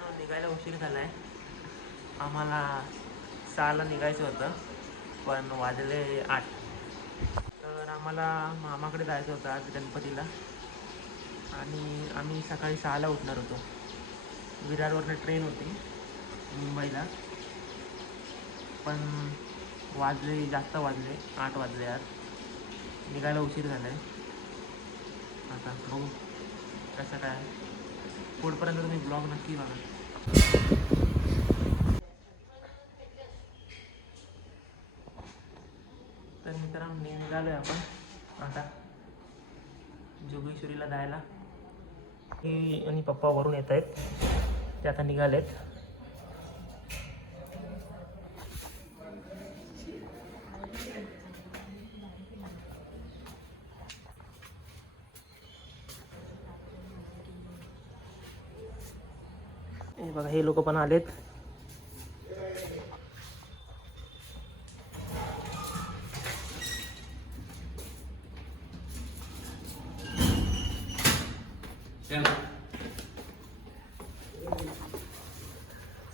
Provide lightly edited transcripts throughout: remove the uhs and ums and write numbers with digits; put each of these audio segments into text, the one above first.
मित्रांनो निघायला उशीर झाला आहे. आम्हाला 6ला निघायचं होतं पण वाजले 8. तर आम्हाला मामाकडे जायचं होतं आज गणपतीला आणि आम्ही सकाळी 6ला उठणार होतो. विरारवरनं ट्रेन होती मुंबईला, पण जास्त वाजले 8 वाजले. आज निघायला उशीर झाला आहे. आता बघू कसं काय, पुढपर्यंत तुम्ही ब्लॉग नक्की बघा. तर मित्रांनो निघालो आहे आपण आता जोगेश्वरीला जायला. मी आणि पप्पा वरून येत आहेत, ते आता निघालेत. हे बघा हे लोक पण आलेत.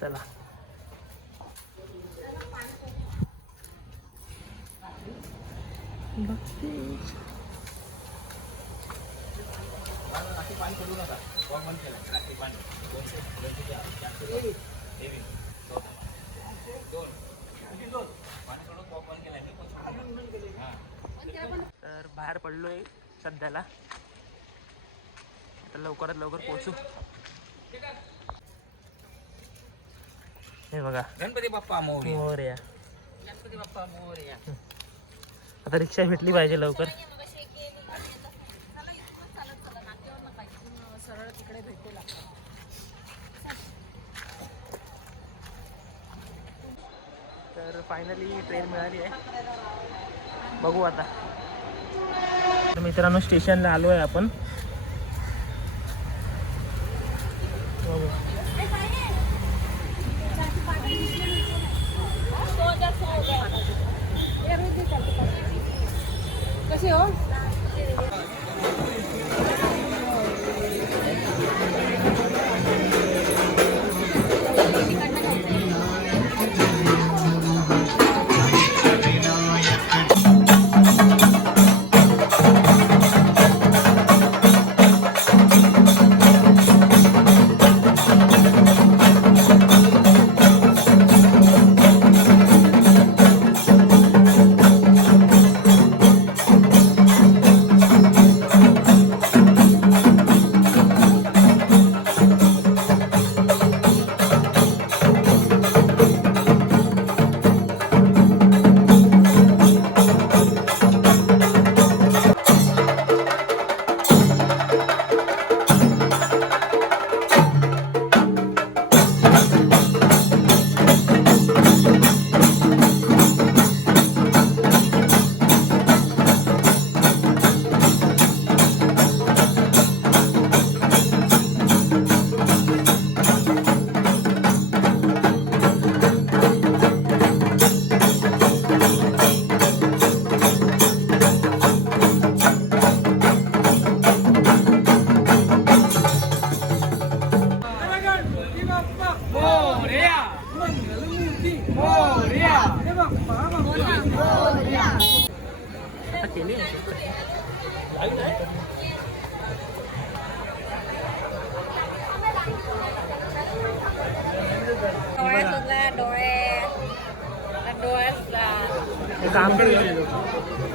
चला तर बाहेर पडलोय सध्याला, आता लवकरात लवकर पोहोचू. हे बघा गणपती बाप्पा मोरया. गणपती बाप्पा मोरया. आता रिक्षा भेटली पाहिजे लवकर. तर फायनली ट्रेन मिळाली आहे, बघू आता. तर मित्रांनो स्टेशनला आलो आहे आपण. कसे हो?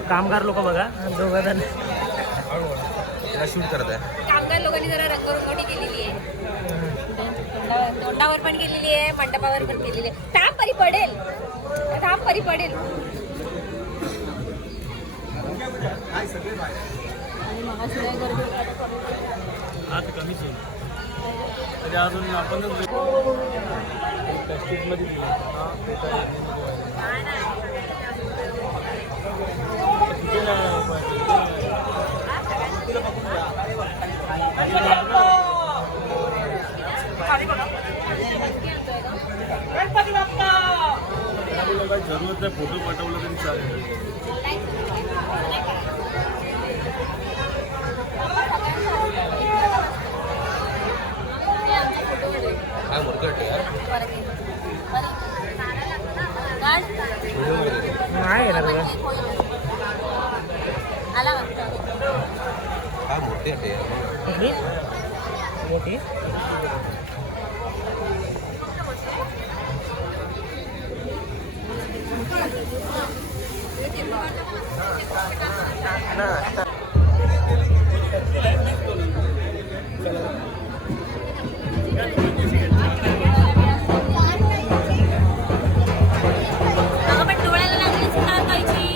कामगार लोक बघा दोघं जण शूट करत आहे. कामगार लोकांनी जरा रंगरंगोटी केलेली आहे, तोंडावर पण केलेली आहे, मंडपावर पण केलेली आहे. थांब परी पडेल, थांब परी पडेल. आणि मगाशिवाय गर्दी आज कमीच आहे तरी अजून आपण प्लॅस्टिकमध्ये काही जरूरत नाही, फोटो पाठवलं तरी चालेल. काय परत ये. काढ. नाही घेणार बघा. आला वाटतं. काय मोठे आहे ते. मोठी अगं पण डोळ्याला लागली सुद्धा कायची.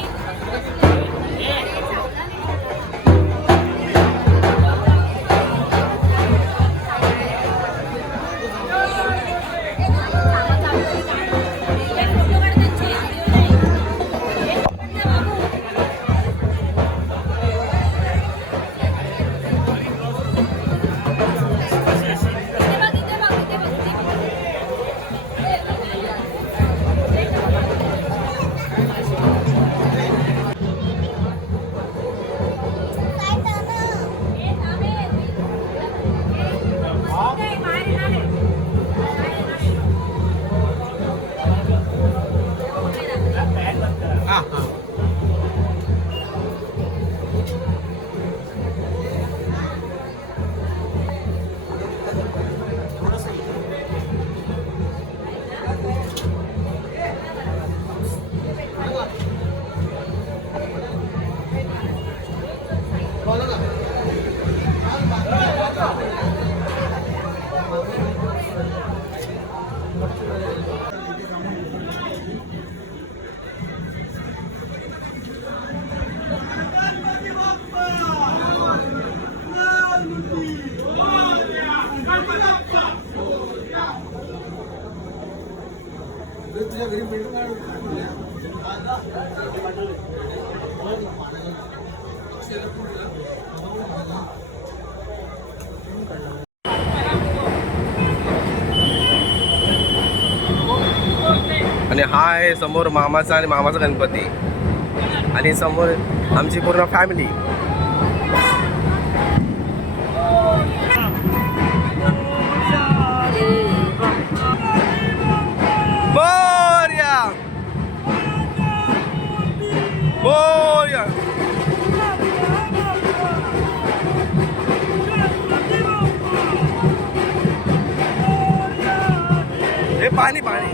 आणि हा आहे समोर मामाचा आणि मामाचा गणपती आणि समोर आमची पूर्ण फॅमिली. मोरया मोरया. हे पाणी पाणी.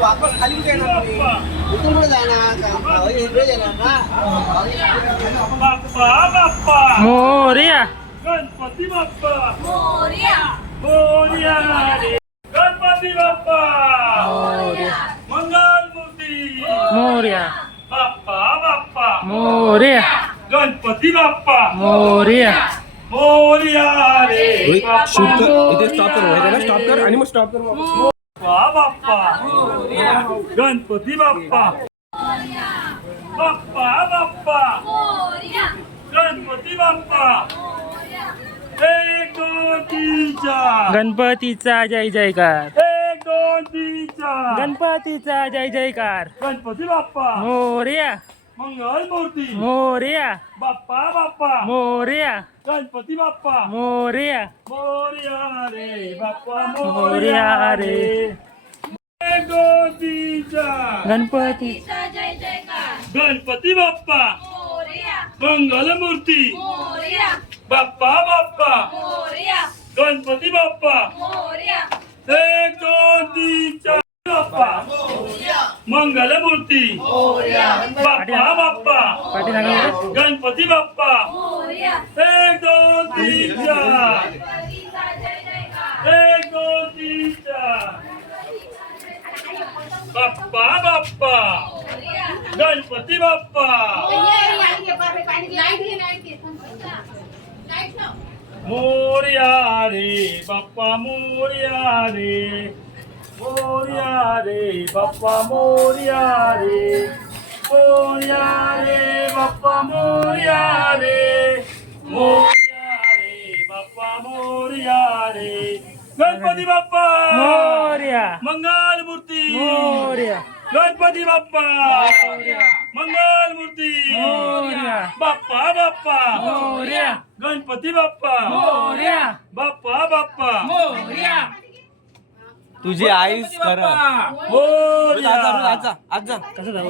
वापस खाली जाणार इथून पुढे जाणार इकडे जाणार ना. मोरया गणपती बाप्पा मोरया. मोरया रे. गणपती बाप्पा मोरया मंगल मूर्ती मोरया बाप्पा बाप्पा मोरया गणपती बाप्पा मोरया. मोरया रे. शूट कर इथे स्टॉप कर स्टॉप कर आणि मग स्टॉप कर. बाप्पा गणपती बाप्पा बाप्पा बाप्पा मोरया. गणपती बाप्पा. 1 2 3 4. गणपतीचा जय जयकार. 1 2 3 4. गणपतीचा जय जयकार. गणपती बाप्पा. मोरया मंगल मूर्ती. मोरया बाप्पा बाप्पा. मोरया गणपती बाप्पा. मोरया मोरया रे बाप्पा मोरया रे. 1 2 3 4. गणपतीचा जय जयकार. गणपती बाप्पा. मोरया. मंगल मूर्ती. मोरया. बाप्पा बाप्पा. मोरया. गणपती बाप्पा. मोरया. 1 2 3 4. बाप्पा. मंगल मूर्ती. बाप्पा बाप्पा. पाठीमागे गणपती बाप्पा. मोरया. 1 2 3 4. गणपतीचा जय जयकार. 1 2 3 4. बाप्पा बाप्पा. मोरया. गणपती बाप्पा. मोरया रे बाप्पा मोरया रे. मोरया रे बाप्पा मोरया रे. मोरया रे बाप्पा मोरया रे. मोरया रे बाप्पा मोरया रे. गणपती बाप्पा. मोरया मंगल मूर्ती. मोरया गणपती बाप्पा. मंगल मूर्ती. मोरया बाप्पा बाप्पा. मोरया गणपती बाप्पा. मोरया बाप्पा बाप्पा. मोरया. तुझी आईस खरं मोरया. आज जा कसं जाऊ?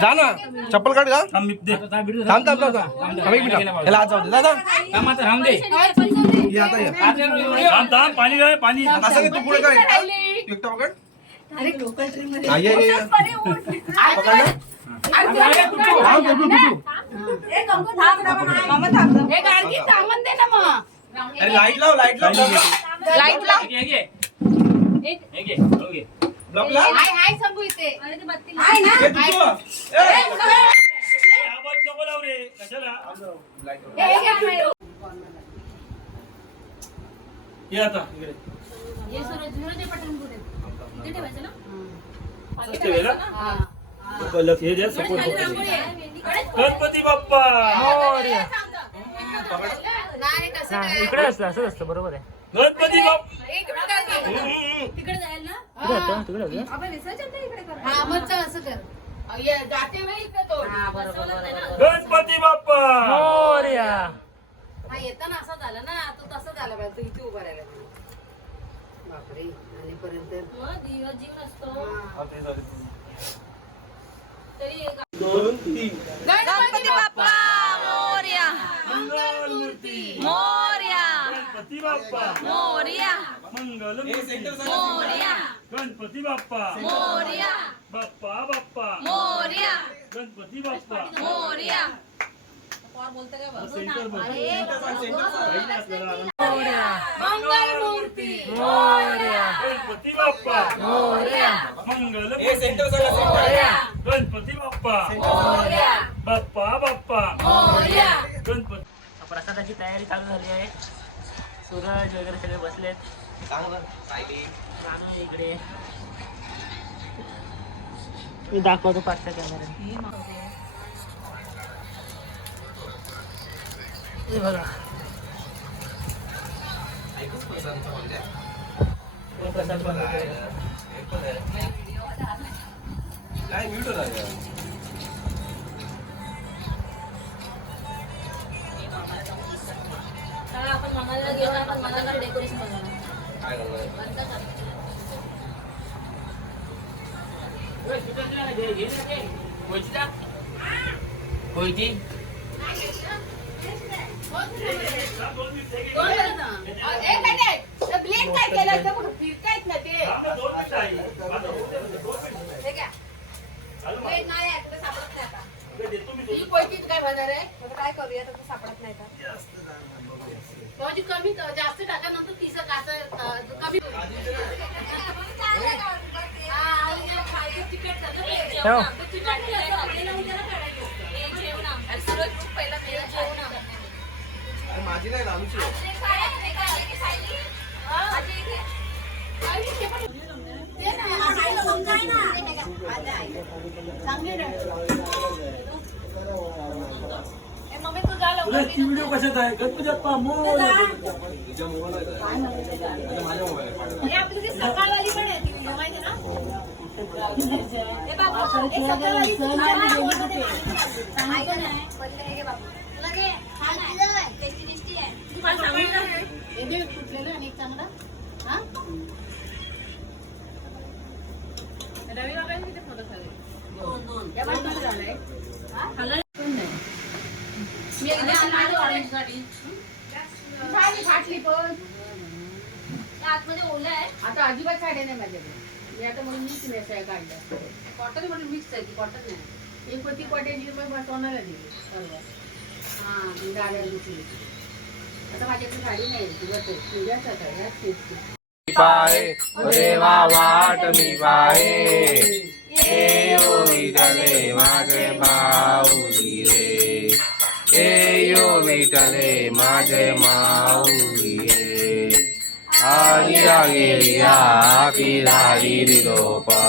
जा ना चप्पल काढ का थांब मी दे. थांब थांब थांब थांब एक मिनिट याला आज जाऊ दे दादा ये आता ये थांब थांब पाणी काय पाणी. असं की तू पुढे काय एकटा पकड हा, ये ये ये. पकड ना. अरे लाईट लाव लाईट लाव ब्लॉक लाव ये तू तू. आवाज नको लाव रे कशाला. ये आता इकडे. असंच ठेवायला? लक्ष हे द्या सपोर्ट करतो. गणपती बाप्पा. मोरया. इकडे असतं असंच असतं बरोबर आहे. गणपती बाप्पा. तिकडे जायला ना तिकडे होतं, तिकडे होतं. आपण विसर्जन नाही इकडे करतो. गणपती बाप्पा. मोरया येताना असं झालं ना तो तसं झालं पाहिजे तू इथे उभा राहिला बापरे आणि पर्यंत जीव नसतो गणपती बाप्पा मोरया मंगल मूर्ती. मोरया गणपती बाप्पा. मोरया मंगल मूर्ती. मोरया गणपती बाप्पा. मोरया बाप्पा बाप्पा. मोरया गणपती बाप्पा. मोरया सेंटर बघ. मंगल मूर्ती मोरया गणपती बाप्पा. मोरया मंगल हे मूर्ती. सेंटर सगळं सेंटर. गणपती बाप्पा. मोरया बाप्पा बाप्पा. मोरया गणपती. प्रसादाची तयारी चालू झाली आहे. सूरज वगैरे सगळे बसलेत. नानू इकडे मी दाखवतो पाठच्या कॅमेऱ्याने. हे बघा प्रसाद बघा. काय म्यूट होता आपण मनाला घेऊन आपण मनाला डेकोरेशन बनवणार. काय काय करूया तर सापडत नाही का कमी जास्त टाकानंतर तीस कमी ठेव. माझी नाही ना आमची मम्मी तू जा तुला लवकर. ती व्हिडिओ कशात आहे गणपती बाप्पा मोरया. हे आपली ती सकाळवाली पण आहे ती व्हिडिओ माहिती ना. हे बाबू, हे सकाळवाली ती सकाळवाली ऐका ना, पलीकडे हे घे बाबू. तुला घे. छान आहे. टेस्टी टेस्टी आहे. तू मला सांगू ना. हे दे कुठलेलं आणि एक चांगला हा रवी बाबांनी किती फोटो खाल्ले? दोन या बाजूला झालंय. मी एकदा आणली ऑरेंज गाडी झाली फाटली पण. त्या आतमध्ये ओलं आहे. आता अजिबात साड्या नाही माझ्याकडे. मी आता म्हणून मीच मिसळ काढल्या. कॉटन म्हणून मिक्स आहे की कॉटन नाही. एक पती कॉटेजची पण सोनाला दिली सर्व. हा मी गाड्या घेतली. आता माझ्याकडे साडी नाही तुझ्याच आता ह्याच तेच. पाहे देवा वाट मी पाहे यो विठले माझे माऊली रे यो विठले माझे माऊली रे आली गेली की झाली रोपा